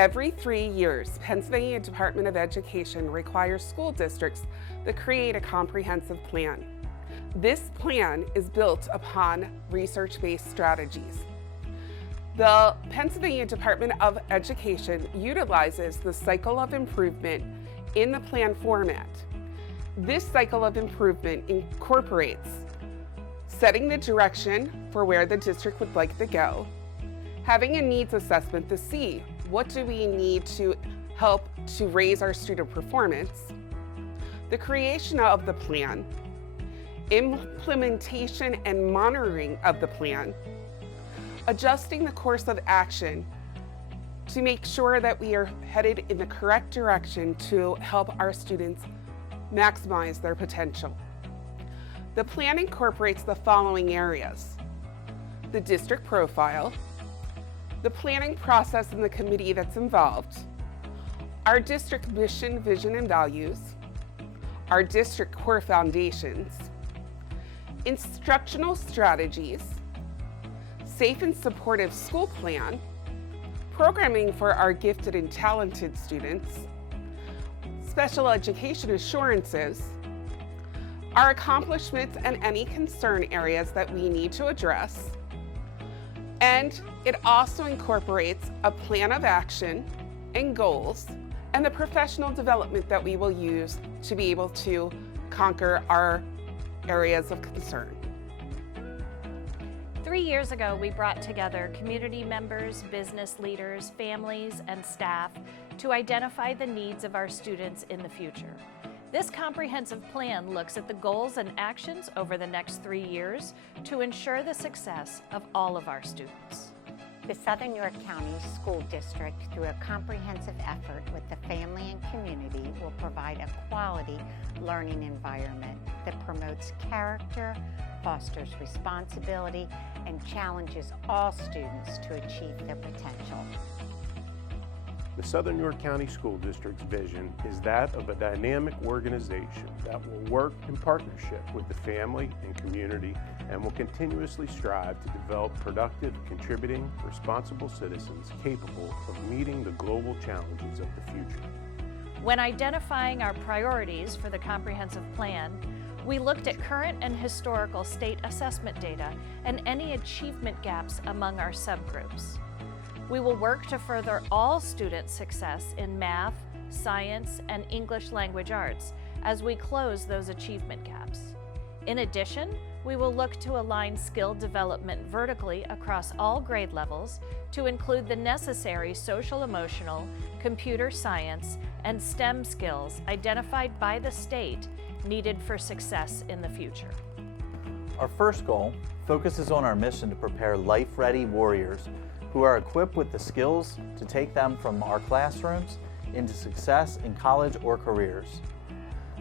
Every 3 years, Pennsylvania Department of Education requires school districts to create a comprehensive plan. This plan is built upon research-based strategies. The Pennsylvania Department of Education utilizes the cycle of improvement in the plan format. This cycle of improvement incorporates setting the direction for where the district would like to go, having a needs assessment to see what do we need to help to raise our student performance, the creation of the plan, implementation and monitoring of the plan, adjusting the course of action to make sure that we are headed in the correct direction to help our students maximize their potential. The plan incorporates the following areas: the district profile, the planning process and the committee that's involved, our district mission, vision, and values, our district core foundations, instructional strategies, safe and supportive school plan, programming for our gifted and talented students, special education assurances, our accomplishments and any concern areas that we need to address. And it also incorporates a plan of action and goals and the professional development that we will use to be able to conquer our areas of concern. 3 years ago, we brought together community members, business leaders, families, and staff to identify the needs of our students in the future. This comprehensive plan looks at the goals and actions over the next 3 years to ensure the success of all of our students. The Southern York County School District, through a comprehensive effort with the family and community, will provide a quality learning environment that promotes character, fosters responsibility, and challenges all students to achieve their potential. The Southern York County School District's vision is that of a dynamic organization that will work in partnership with the family and community and will continuously strive to develop productive, contributing, responsible citizens capable of meeting the global challenges of the future. When identifying our priorities for the comprehensive plan, we looked at current and historical state assessment data and any achievement gaps among our subgroups. We will work to further all students' success in math, science, and English language arts as we close those achievement gaps. In addition, we will look to align skill development vertically across all grade levels to include the necessary social-emotional, computer science, and STEM skills identified by the state needed for success in the future. Our first goal focuses on our mission to prepare life-ready warriors who are equipped with the skills to take them from our classrooms into success in college or careers.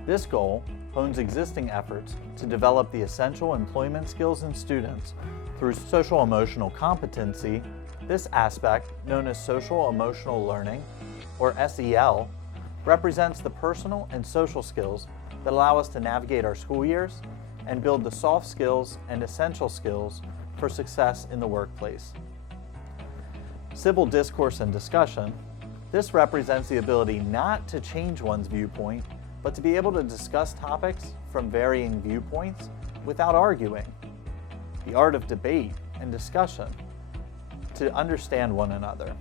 This goal hones existing efforts to develop the essential employment skills in students through social-emotional competency. This aspect, known as social-emotional learning, or SEL, represents the personal and social skills that allow us to navigate our school years and build the soft skills and essential skills for success in the workplace. Civil discourse and discussion. This represents the ability not to change one's viewpoint, but to be able to discuss topics from varying viewpoints without arguing. The art of debate and discussion to understand one another.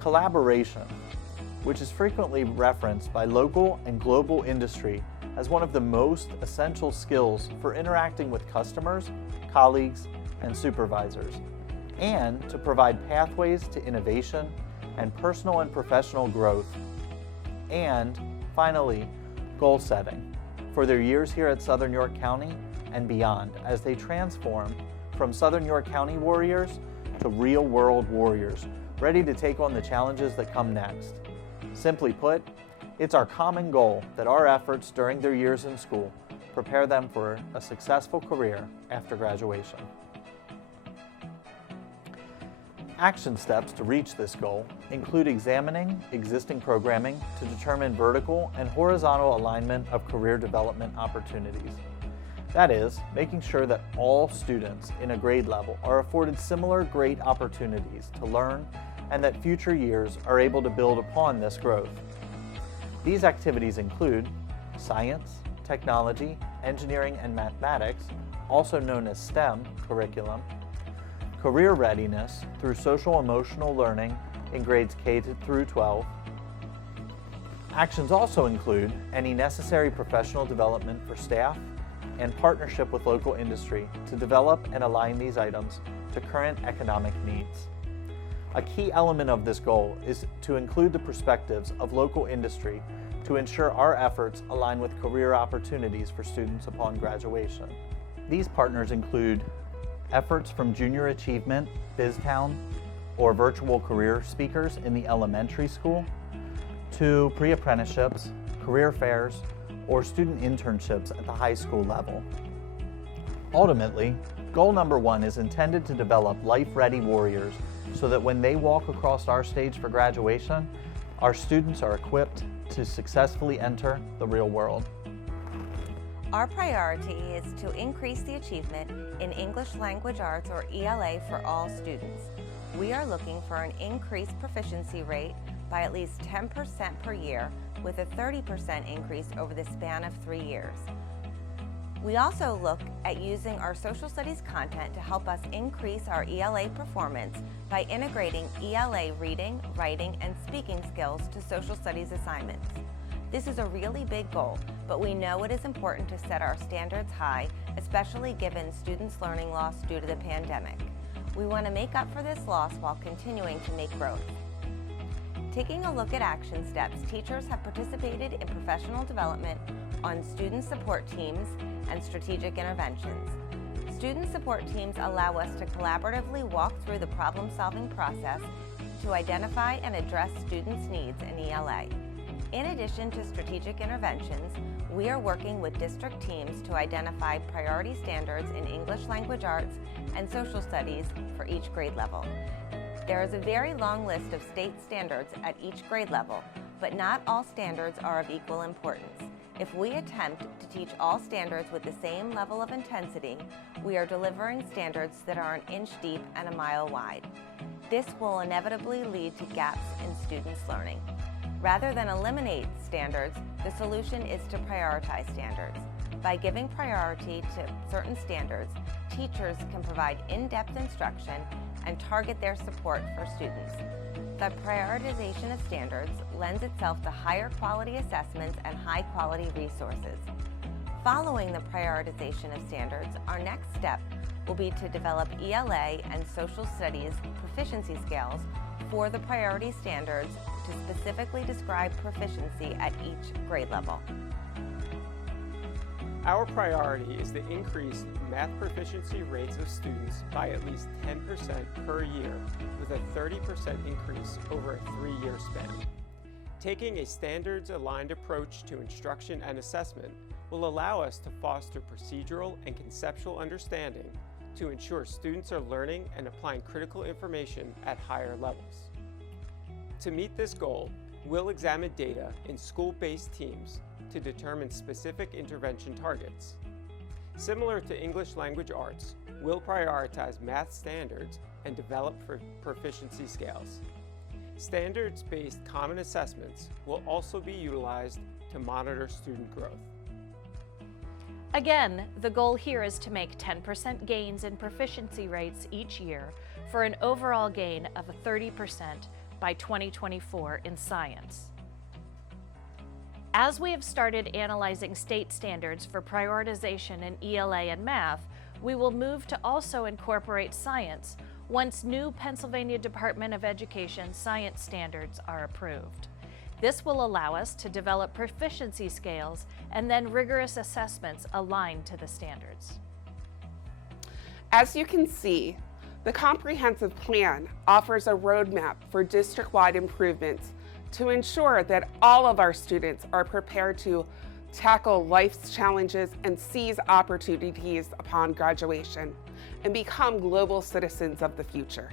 Collaboration, which is frequently referenced by local and global industry as one of the most essential skills for interacting with customers, colleagues, and supervisors, and to provide pathways to innovation and personal and professional growth. And finally, goal setting for their years here at Southern York County and beyond as they transform from Southern York County warriors to real-world warriors, ready to take on the challenges that come next. Simply put, it's our common goal that our efforts during their years in school prepare them for a successful career after graduation. Action steps to reach this goal include examining existing programming to determine vertical and horizontal alignment of career development opportunities. That is, making sure that all students in a grade level are afforded similar great opportunities to learn and that future years are able to build upon this growth. These activities include science, technology, engineering, and mathematics, also known as STEM curriculum, career readiness through social emotional learning in grades K through 12. Actions also include any necessary professional development for staff and partnership with local industry to develop and align these items to current economic needs. A key element of this goal is to include the perspectives of local industry to ensure our efforts align with career opportunities for students upon graduation. These partners include efforts from Junior Achievement, BizTown, or virtual career speakers in the elementary school, to pre-apprenticeships, career fairs, or student internships at the high school level. Ultimately, goal number 1 is intended to develop life-ready warriors so that when they walk across our stage for graduation, our students are equipped to successfully enter the real world. Our priority is to increase the achievement in English Language Arts, or ELA, for all students. We are looking for an increased proficiency rate by at least 10% per year, with a 30% increase over the span of 3 years. We also look at using our social studies content to help us increase our ELA performance by integrating ELA reading, writing, and speaking skills to social studies assignments. This is a really big goal, but we know it is important to set our standards high, especially given students' learning loss due to the pandemic. We want to make up for this loss while continuing to make growth. Taking a look at action steps, teachers have participated in professional development on student support teams and strategic interventions. Student support teams allow us to collaboratively walk through the problem-solving process to identify and address students' needs in ELA. In addition to strategic interventions, we are working with district teams to identify priority standards in English Language Arts and social studies for each grade level. There is a very long list of state standards at each grade level, but not all standards are of equal importance. If we attempt to teach all standards with the same level of intensity, we are delivering standards that are an inch deep and a mile wide. This will inevitably lead to gaps in students' learning. Rather than eliminate standards, the solution is to prioritize standards. By giving priority to certain standards, teachers can provide in-depth instruction and target their support for students. The prioritization of standards lends itself to higher quality assessments and high quality resources. Following the prioritization of standards, our next step will be to develop ELA and social studies proficiency scales for the priority standards to specifically describe proficiency at each grade level. Our priority is to increase math proficiency rates of students by at least 10% per year, with a 30% increase over a 3-year span. Taking a standards-aligned approach to instruction and assessment will allow us to foster procedural and conceptual understanding to ensure students are learning and applying critical information at higher levels. To meet this goal, we'll examine data in school-based teams to determine specific intervention targets. Similar to English Language Arts, we'll prioritize math standards and develop proficiency scales. Standards-based common assessments will also be utilized to monitor student growth. Again, the goal here is to make 10% gains in proficiency rates each year for an overall gain of 30% by 2024 in science. As we have started analyzing state standards for prioritization in ELA and math, we will move to also incorporate science once new Pennsylvania Department of Education science standards are approved. This will allow us to develop proficiency scales and then rigorous assessments aligned to the standards. As you can see, the comprehensive plan offers a roadmap for district-wide improvements to ensure that all of our students are prepared to tackle life's challenges and seize opportunities upon graduation and become global citizens of the future.